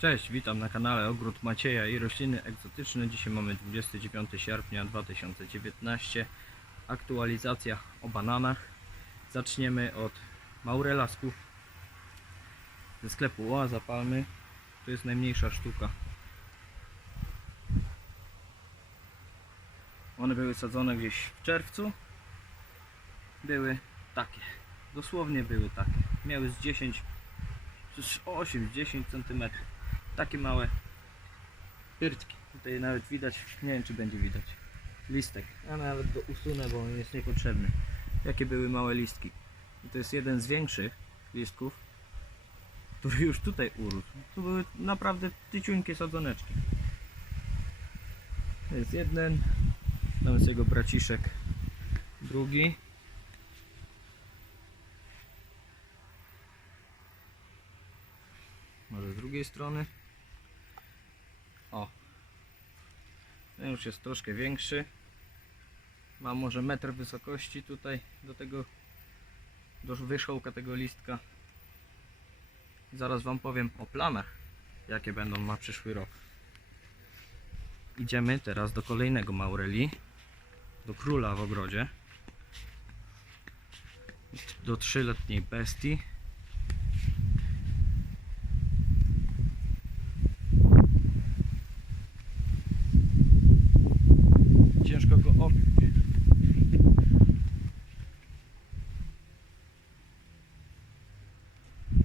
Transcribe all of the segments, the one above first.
Cześć, witam na kanale Ogród Macieja i rośliny egzotyczne. Dzisiaj mamy 29 sierpnia 2019. Aktualizacja o bananach. Zaczniemy od maurelasków ze sklepu Oaza Palmy. To jest najmniejsza sztuka. One były sadzone gdzieś w czerwcu. Były takie. Dosłownie były takie. Miały z 10 z 8-10 cm. Takie małe pyrtki. Tutaj nawet widać, nie wiem czy będzie widać, listek. Ja nawet go usunę, bo on jest niepotrzebny. Jakie były małe listki. I to jest jeden z większych listków, który już tutaj urósł. Tu były naprawdę tyciuńkie sadzoneczki. To jest jeden, tam jest jego braciszek drugi. Może z drugiej strony. O. Ten już jest troszkę większy. Ma może metr wysokości tutaj do tego do wierzchołka tego listka. Zaraz Wam powiem o planach, jakie będą na przyszły rok. Idziemy teraz do kolejnego Maureli, do króla w ogrodzie, do trzyletniej bestii.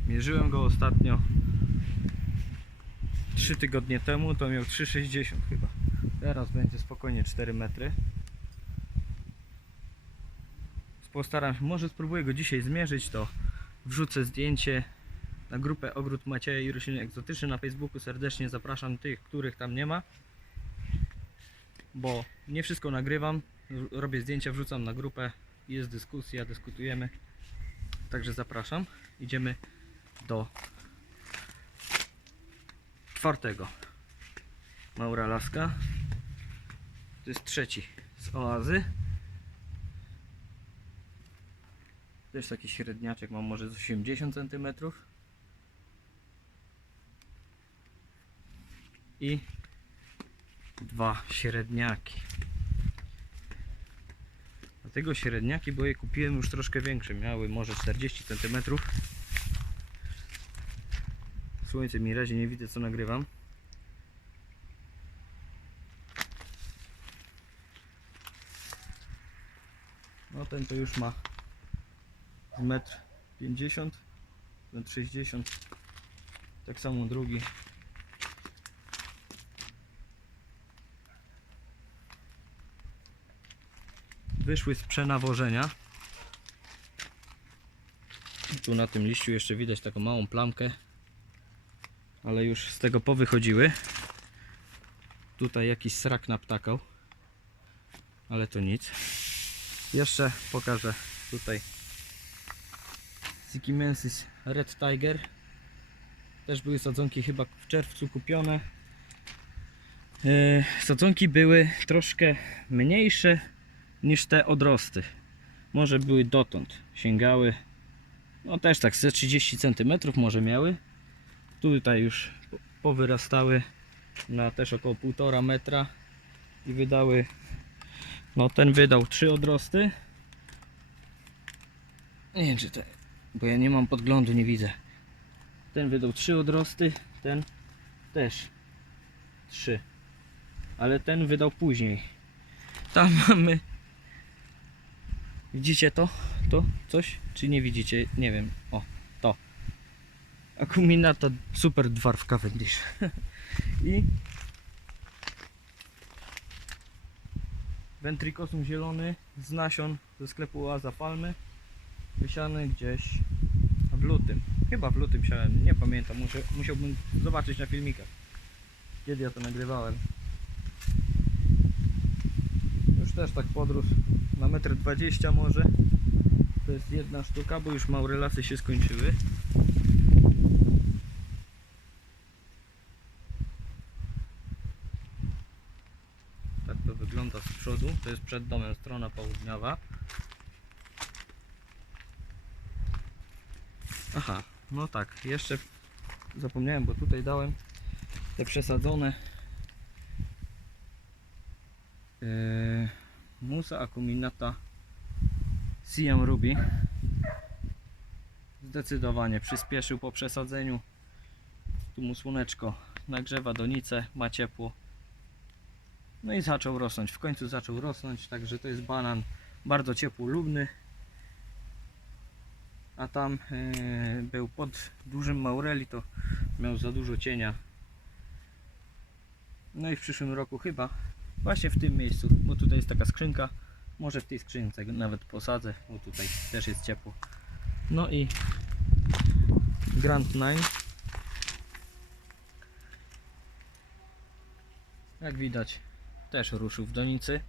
Mierzyłem go ostatnio 3 tygodnie temu, to miał 3,60 chyba. Teraz będzie spokojnie 4 metry. Postaram się, może spróbuję go dzisiaj zmierzyć, to wrzucę zdjęcie na grupę Ogród Macieja i Rośliny Egzotyczne na Facebooku. Serdecznie zapraszam tych, których tam nie ma bo nie wszystko nagrywam, robię zdjęcia, wrzucam na grupę, jest dyskusja, dyskutujemy. Także zapraszam. Idziemy do czwartego. Maura Laska. To jest trzeci z oazy. Też taki średniaczek, mam może z 80 cm. I dwa średniaki. Dlatego średniaki, bo je kupiłem już troszkę większe. Miały może 40 cm. Słońce mi razie nie widzę co nagrywam. No ten to już ma z metr 50, metr 60. Tak samo drugi wyszły z przenawożenia. Tu na tym liściu jeszcze widać taką małą plamkę, ale już z tego powychodziły. Tutaj jakiś srak naptakał, ale to nic. Jeszcze pokażę tutaj Sikimensis Red Tiger. Też były sadzonki chyba w czerwcu kupione. E, Sadzonki były troszkę mniejsze niż te odrosty. Może były dotąd, sięgały, no też tak ze 30 cm może miały. Tutaj już po- powyrastały na też około 1,5 metra i wydały, no ten wydał trzy odrosty. Nie wiem czy te, bo ja nie mam podglądu, nie widzę. Ten wydał trzy odrosty, ten też trzy, ale ten wydał później. Tam mamy Widzicie to? To? Coś? Czy nie widzicie? Nie wiem. O. Akuminata Super Dwarf Cavendish. I Ventricosum zielony z nasion ze sklepu Oaza Palmy. Wysiany gdzieś w lutym. Chyba w lutym siałem. Nie pamiętam. Muszę, musiałbym zobaczyć na filmikach. Kiedy ja to nagrywałem. Już też tak podrósł na 1,20 m może. To jest jedna sztuka, bo już maurelasy się skończyły. Tak to wygląda z przodu. To jest przed domem strona południowa. Aha, no tak, jeszcze zapomniałem, bo tutaj dałem te przesadzone yy, Musa acuminata Siam Ruby. Zdecydowanie przyspieszył po przesadzeniu. Tu mu słoneczko nagrzewa donicę, ma ciepło no i zaczął rosnąć, w końcu zaczął rosnąć także to jest banan bardzo ciepłolubny. A tam yy, był pod dużym maureli to miał za dużo cienia. No i w przyszłym roku chyba właśnie w tym miejscu, bo tutaj jest taka skrzynka może w tej skrzynce nawet posadzę, bo tutaj też jest ciepło. No i Grand Nine. Jak widać też ruszył w donicy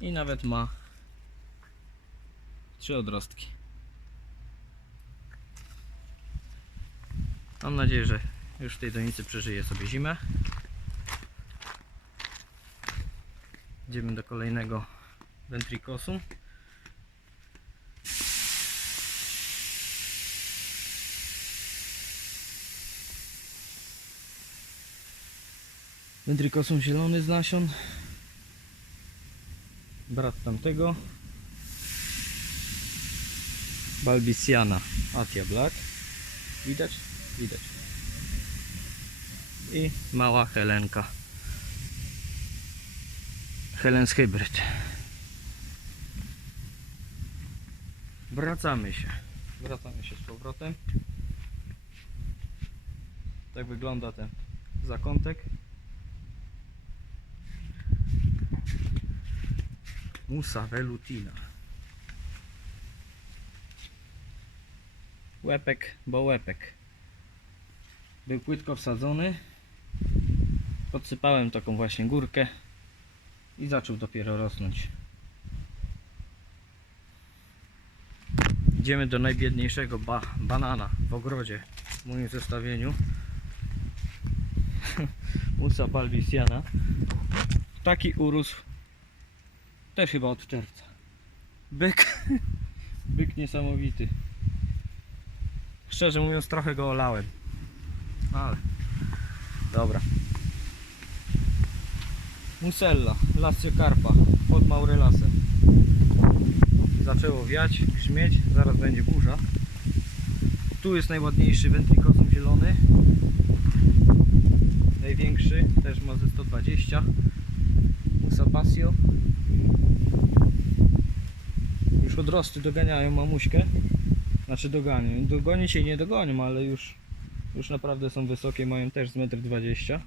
i nawet ma trzy odrostki. Mam nadzieję, że już w tej donicy przeżyje sobie zimę. Idziemy do kolejnego ventrikosu Wędrykosum zielony z nasion. Brat tamtego. Balbisiana Atia Black. Widać? Widać. I mała Helenka. Helens Hybrid. Wracamy się. Wracamy się z powrotem. Tak wygląda ten zakątek. Musa velutina. Łepek, bo łepek. Był płytko wsadzony. Podsypałem taką właśnie górkę i zaczął dopiero rosnąć. Idziemy do najbiedniejszego ba banana w ogrodzie w moim zestawieniu. Musa balbisiana. Taki urósł też chyba od czerwca. Byk. Byk niesamowity. Szczerze mówiąc trochę go olałem. Ale. Dobra. Musella, Lazio Carpa, pod Maurelasem. Zaczęło wiać, grzmieć, zaraz będzie burza. Tu jest najładniejszy ventricosum zielony. Największy, też ma ze 120. Musa Pasio. Już odrosty doganiają mamuśkę. Znaczy doganią. Dogonić się nie dogonią, ale już, już naprawdę są wysokie, mają też z 1,20 m.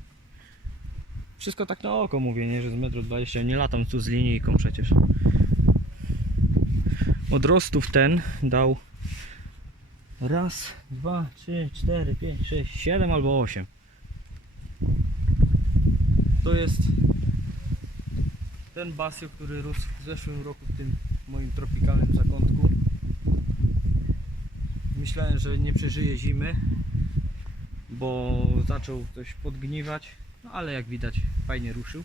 Wszystko tak na oko mówię, nie, że z 1,20 m. Nie latam tu z linijką przecież. Odrostów ten dał raz, dwa, trzy, cztery, pięć, sześć, siedem albo osiem. To jest ten basio, który rósł w zeszłym roku w tym moim tropikalnym zakątku. Myślałem, że nie przeżyje zimy, bo zaczął coś podgniwać, no ale jak widać fajnie ruszył.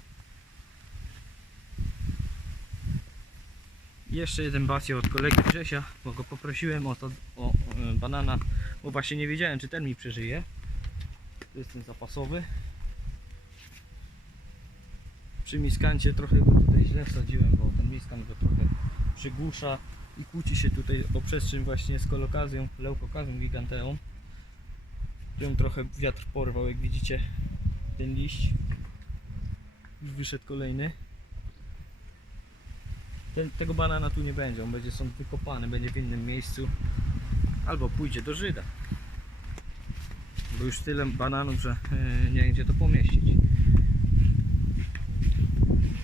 Jeszcze jeden basio od kolegi Grzesia, bo go poprosiłem o to o, o e, banana, bo właśnie nie wiedziałem czy ten mi przeżyje. To jest ten zapasowy. Przy miskancie trochę go tutaj źle wsadziłem, bo ten miskan go trochę przygłusza i kłóci się tutaj o przestrzeń właśnie z kolokazją, leukokazją giganteą. Ją trochę wiatr porwał, jak widzicie ten liść. Już wyszedł kolejny. Ten, tego banana tu nie będzie, on będzie stąd wykopany, będzie w innym miejscu. Albo pójdzie do Żyda. Bo już tyle bananów, że e, nie wiem gdzie to pomieścić.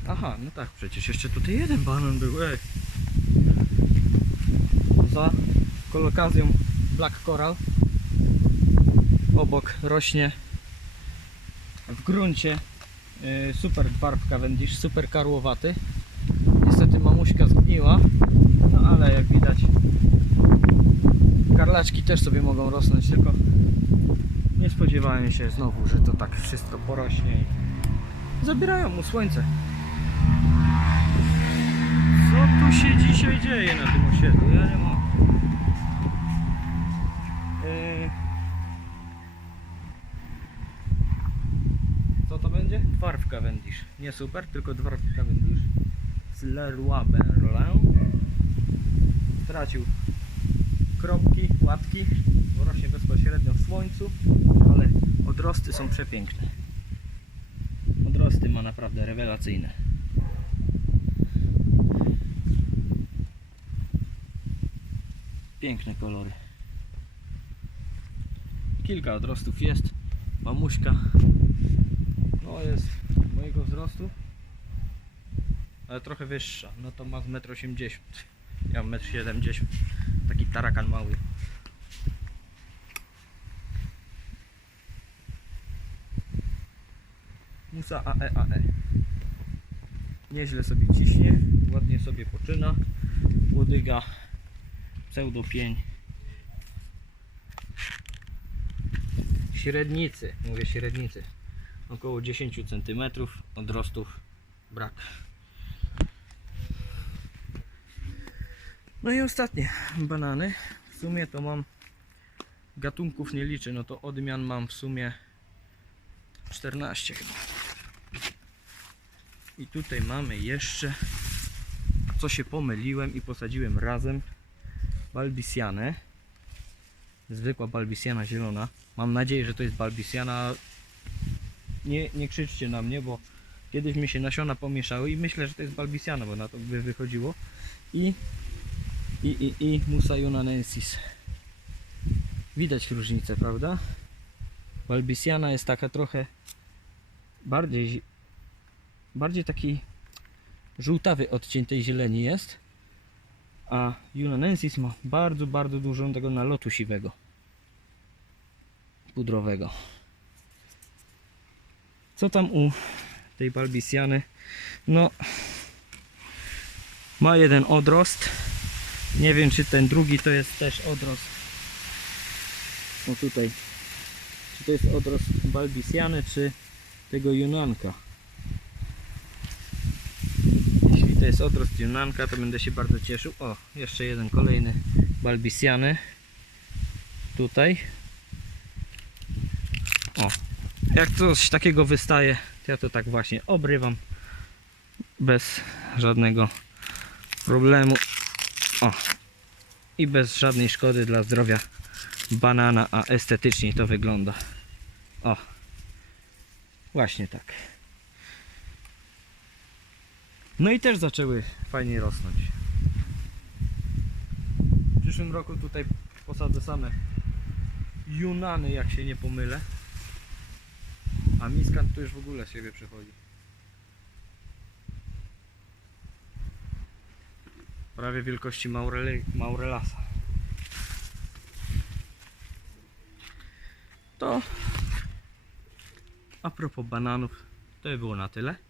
Aha, no tak, przecież jeszcze tutaj jeden banan był, ej. Za kolokazją Black Coral obok rośnie w gruncie y, super dwarf Cavendish, super karłowaty. Niestety mamuśka zgniła, no ale jak widać karlaczki też sobie mogą rosnąć, tylko nie spodziewałem się znowu, że to tak wszystko porośnie i zabierają mu słońce. Co tu się dzisiaj dzieje na tym osiedlu? Ja nie mam. Yy... będzie? Dwarf Cavendish. Nie super, tylko dwarf Cavendish. Z Leroy Merlin. Tracił kropki, łatki, bo rośnie bezpośrednio w słońcu, ale odrosty są przepiękne. Odrosty ma naprawdę rewelacyjne. Piękne kolory. Kilka odrostów jest. Mamuśka no jest mojego wzrostu, ale trochę wyższa. No to ma z 1,80 m. Ja mam 1,70 m. Taki tarakan mały. Musa AE AE. Nieźle sobie ciśnie, ładnie sobie poczyna. Łodyga pseudo pień. Średnicy, mówię średnicy. Około 10 cm odrostów brak. No i ostatnie banany. W sumie to mam gatunków nie liczę, no to odmian mam w sumie 14 chyba. I tutaj mamy jeszcze co się pomyliłem i posadziłem razem balbisianę. Zwykła balbisiana zielona. Mam nadzieję, że to jest balbisiana. Nie, nie krzyczcie na mnie, bo kiedyś mi się nasiona pomieszały i myślę, że to jest balbisiana, bo na to by wychodziło. I i, i, i Musa Yunanensis. Widać różnicę, prawda? Balbisiana jest taka trochę bardziej zi- bardziej taki żółtawy odcień tej zieleni jest a Yunanensis ma bardzo, bardzo dużo tego nalotu siwego pudrowego co tam u tej balbisiany no ma jeden odrost nie wiem czy ten drugi to jest też odrost. O tutaj. Czy to jest odrost balbisiany czy tego junanka. To jest odrost junanka to będę się bardzo cieszył. O, jeszcze jeden kolejny balbisiany. Tutaj. O, jak coś takiego wystaje, to ja to tak właśnie obrywam bez żadnego problemu. O. I bez żadnej szkody dla zdrowia banana, a estetycznie to wygląda. O. Właśnie tak. No i też zaczęły fajnie rosnąć. W przyszłym roku tutaj posadzę same Junany, jak się nie pomylę. A Miskant to już w ogóle siebie przechodzi. prawie wielkości Maurele, Maurelasa. To a propos bananów, to by było na tyle.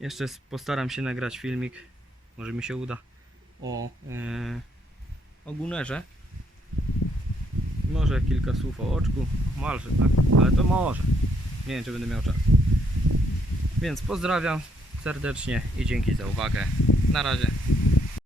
Jeszcze postaram się nagrać filmik, może mi się uda, o, yy, o gunerze. Może kilka słów o oczku, malże tak, ale to może. Nie wiem, czy będę miał czas. Więc pozdrawiam serdecznie i dzięki za uwagę. Na razie.